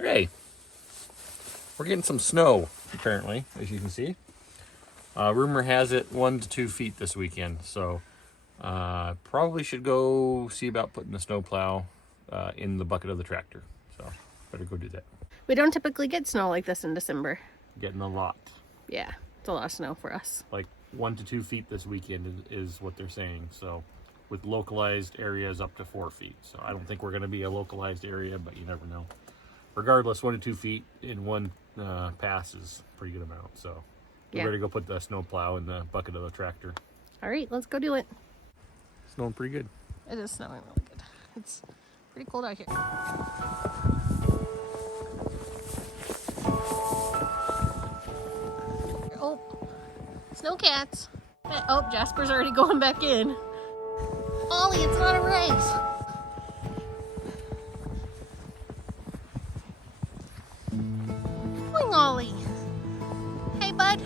Okay, we're getting some snow, apparently, as you can see. Rumor has it 1 to 2 feet this weekend, so probably should go see about putting the snow plow in the bucket of the tractor. So better go do that. We don't typically get snow like this in December. Getting a lot. Yeah, it's a lot of snow for us. Like 1 to 2 feet this weekend is what they're saying. So with localized areas up to 4 feet. So I don't think we're going to be a localized area, but you never know. Regardless, 1 to 2 feet in one pass is a pretty good amount. So we're ready to go put the snow plow in the bucket of the tractor. All right, let's go do it. Snowing pretty good. It is snowing really good. It's pretty cold out here. Oh, snow cats. Oh, Jasper's already going back in. Ollie, it's not a race. Going, Ollie. Hey, bud.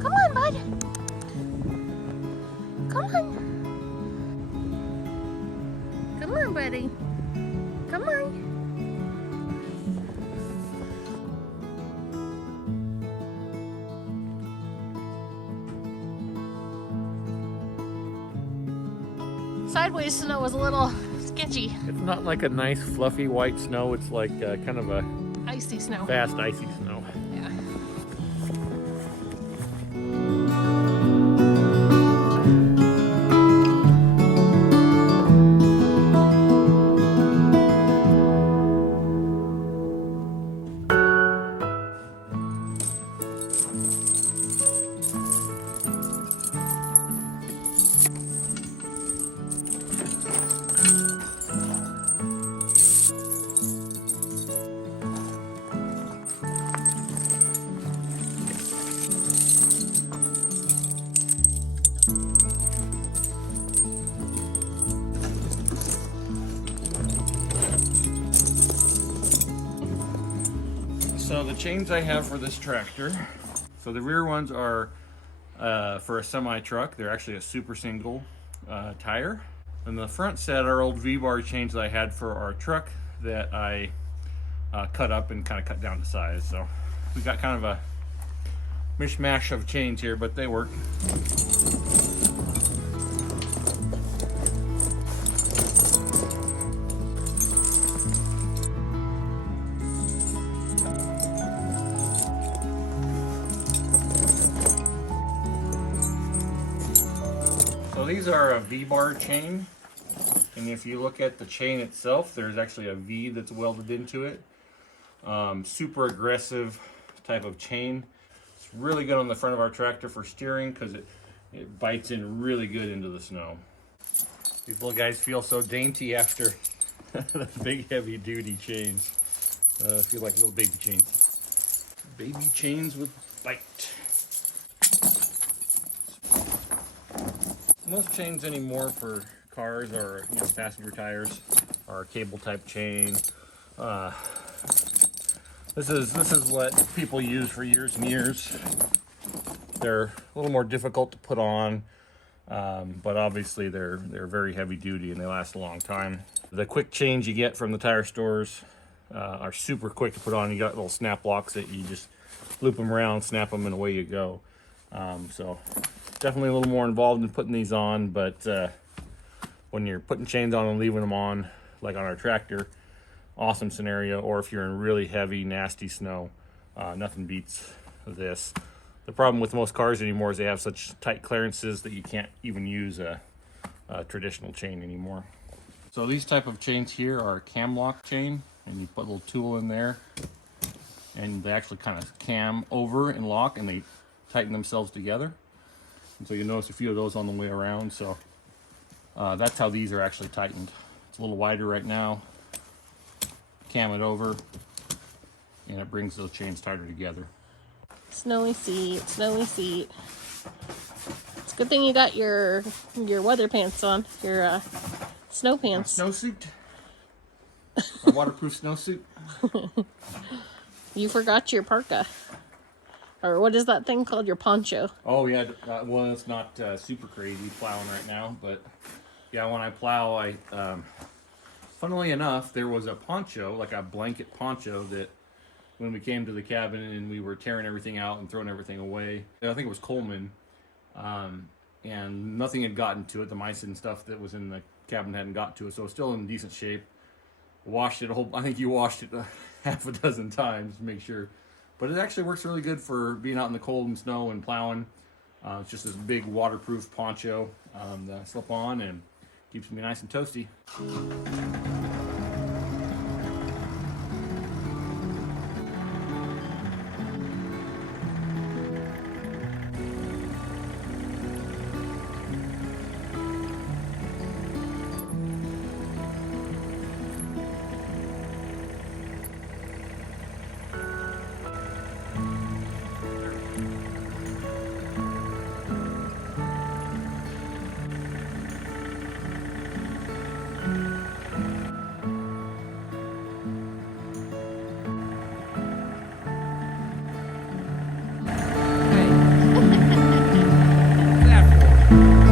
Come on, bud. Come on. Come on, buddy. Come on. Sideways snow was a little sketchy. It's not like a nice fluffy white snow. It's like kind of a Icy snow. fast icy snow. Yeah. So the chains I have for this tractor, so the rear ones are for a semi truck. They're actually a super single tire. And the front set are old V-bar chains that I had for our truck that I cut up and kind of cut down to size. So we got kind of a mishmash of chains here, but they work. So these are a V-bar chain, and if you look at the chain itself, there's actually a V that's welded into it. Super aggressive type of chain. It's really good on the front of our tractor for steering because it bites in really good into the snow. These little guys feel so dainty after the big heavy duty chains. Feel like little baby chains. Baby chains with bite. Most chains anymore for cars are, passenger tires, or a cable type chain. This is what people use for years and years. They're a little more difficult to put on, but obviously they're very heavy duty and they last a long time. The quick chains you get from the tire stores are super quick to put on. You got little snap locks that you just loop them around, snap them, and away you go. So definitely a little more involved in putting these on, but when you're putting chains on and leaving them on, like on our tractor, awesome scenario. Or if you're in really heavy, nasty snow, nothing beats this. The problem with most cars anymore is they have such tight clearances that you can't even use a traditional chain anymore. So these type of chains here are a cam lock chain, and you put a little tool in there, and they actually kind of cam over and lock, and they tighten themselves together. And so you notice a few of those on the way around. So that's how these are actually tightened. It's a little wider right now. Cam it over, and it brings those chains tighter together. Snowy seat, snowy seat. It's a good thing you got your weather pants on, your snow pants. My snowsuit. My waterproof snowsuit. You forgot your parka. Or what is that thing called? Your poncho. Oh yeah, well it's not super crazy plowing right now, but yeah, when I plow, I funnily enough, there was a poncho, like a blanket poncho, that when we came to the cabin and we were tearing everything out and throwing everything away, I think it was Coleman, and nothing had gotten to it. The mice and stuff that was in the cabin hadn't got to it, so it was still in decent shape. Washed it I think you washed it half a dozen times to make sure. But it actually works really good for being out in the cold and snow and plowing. It's just this big waterproof poncho that I slip on and keeps me nice and toasty.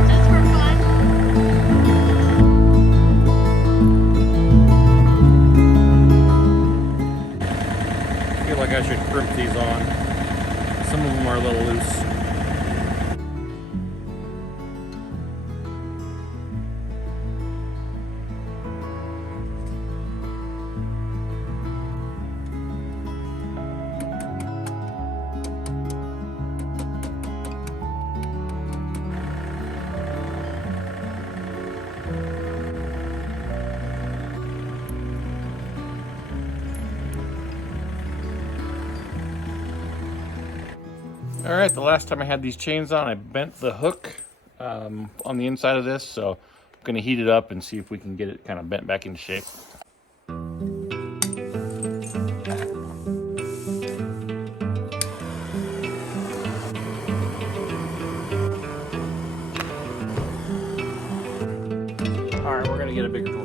Just for fun. I feel like I should crimp these on. Some of them are a little loose. All right, the last time I had these chains on, I bent the hook on the inside of this, so I'm gonna heat it up and see if we can get it kind of bent back into shape. All right, we're gonna get a bigger torch.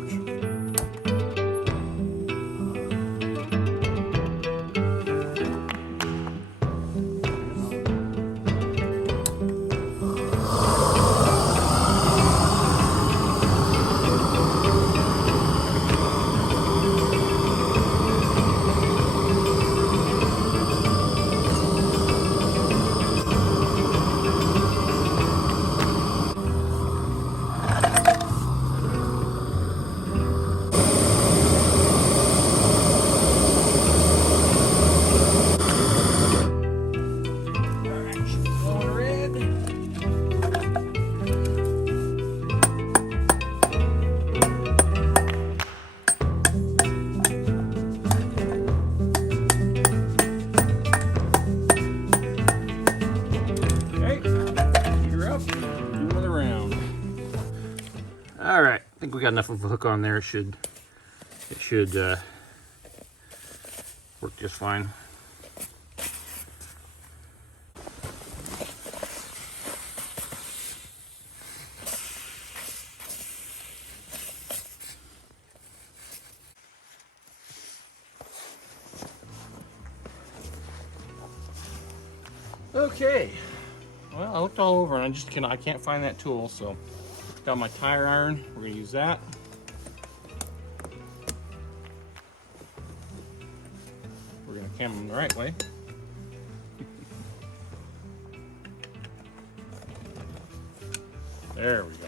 All right, I think we got enough of a hook on there. It should work just fine. Okay, well, I looked all over and I can't find that tool, so got my tire iron. We're gonna use that. We're gonna cam them the right way. There we go.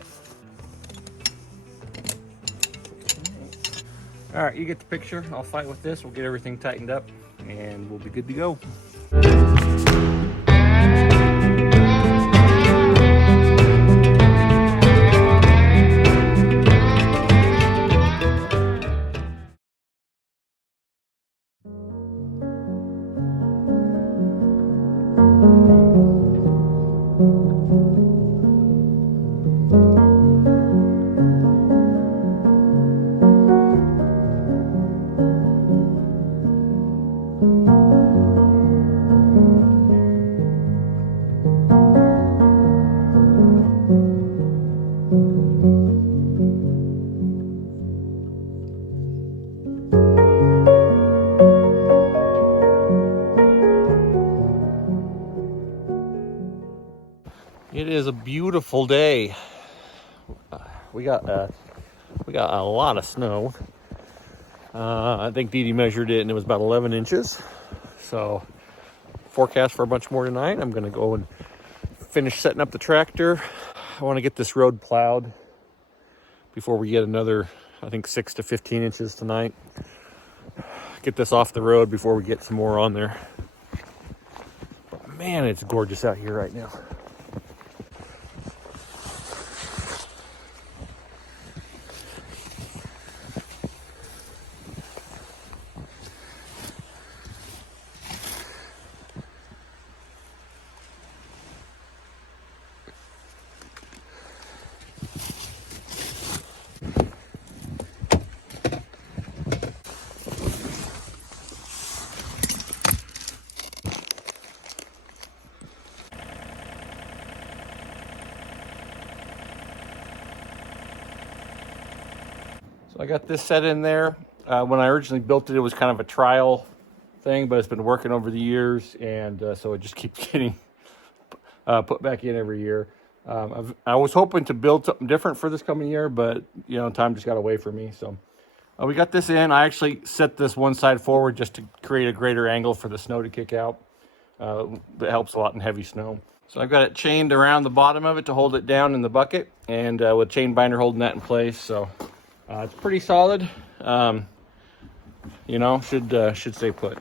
All right, you get the picture. I'll fight with this. We'll get everything tightened up and we'll be good to go. It is a beautiful day. We got a lot of snow. I think Dee Dee measured it and it was about 11 inches. So forecast for a bunch more tonight. I'm gonna go and finish setting up the tractor. I want to get this road plowed before we get another, I think 6 to 15 inches tonight. Get this off the road before we get some more on there. But man, it's gorgeous out here right now. I got this set in there. When I originally built it, it was kind of a trial thing, but it's been working over the years, and so it just keeps getting put back in every year. I was hoping to build something different for this coming year, but you know, time just got away from me. So we got this in. I actually set this one side forward just to create a greater angle for the snow to kick out. That helps a lot in heavy snow. So I've got it chained around the bottom of it to hold it down in the bucket, and with chain binder holding that in place. So it's pretty solid. You know, should stay put.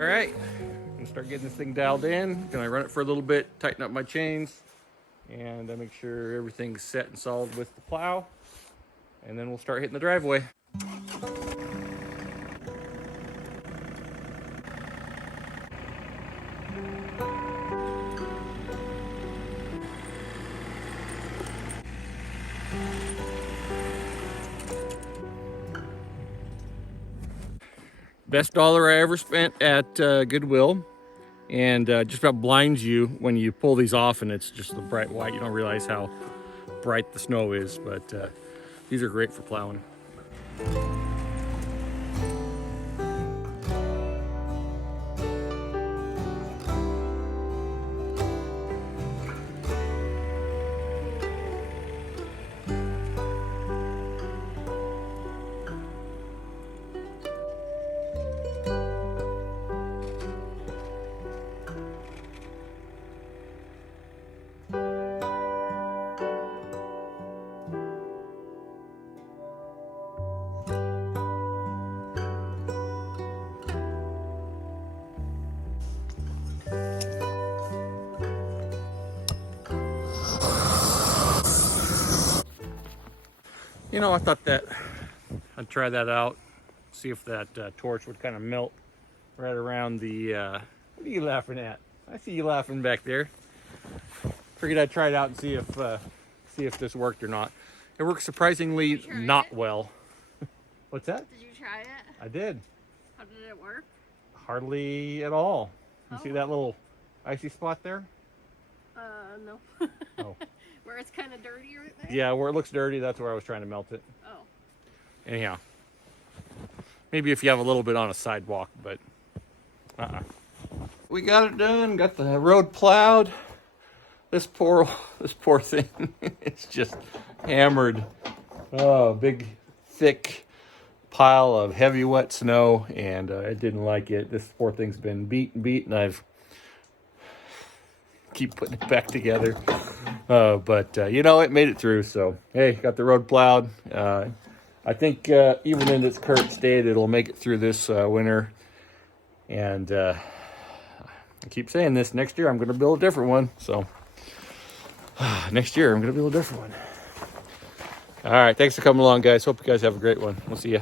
All right, I'm gonna start getting this thing dialed in. Gonna run it for a little bit, tighten up my chains, and make sure everything's set and solid with the plow. And then we'll start hitting the driveway. Best dollar I ever spent at Goodwill, and just about blinds you when you pull these off and it's just the bright white. You don't realize how bright the snow is, but these are great for plowing. You know, I thought that I'd try that out, see if that torch would kind of melt right around the, what are you laughing at? I see you laughing back there. Figured I'd try it out and see if this worked or not. It works surprisingly not well. What's that? Did you try it? I did. How did it work? Hardly at all. You see that little icy spot there? No. Oh. Where it's kind of dirty right there? Yeah, where it looks dirty, that's where I was trying to melt it. Oh. Anyhow, maybe if you have a little bit on a sidewalk, but We got it done, got the road plowed. This poor thing, it's just hammered. Oh, big, thick pile of heavy, wet snow, and I didn't like it. This poor thing's been beat, and I've keep putting it back together. But you know, it made it through. So hey, got the road plowed. I think even in its current state, it'll make it through this winter. And I keep saying this, next year I'm going to build a different one. So next year I'm going to build a different one. All right, thanks for coming along, guys. Hope you guys have a great one. We'll see you.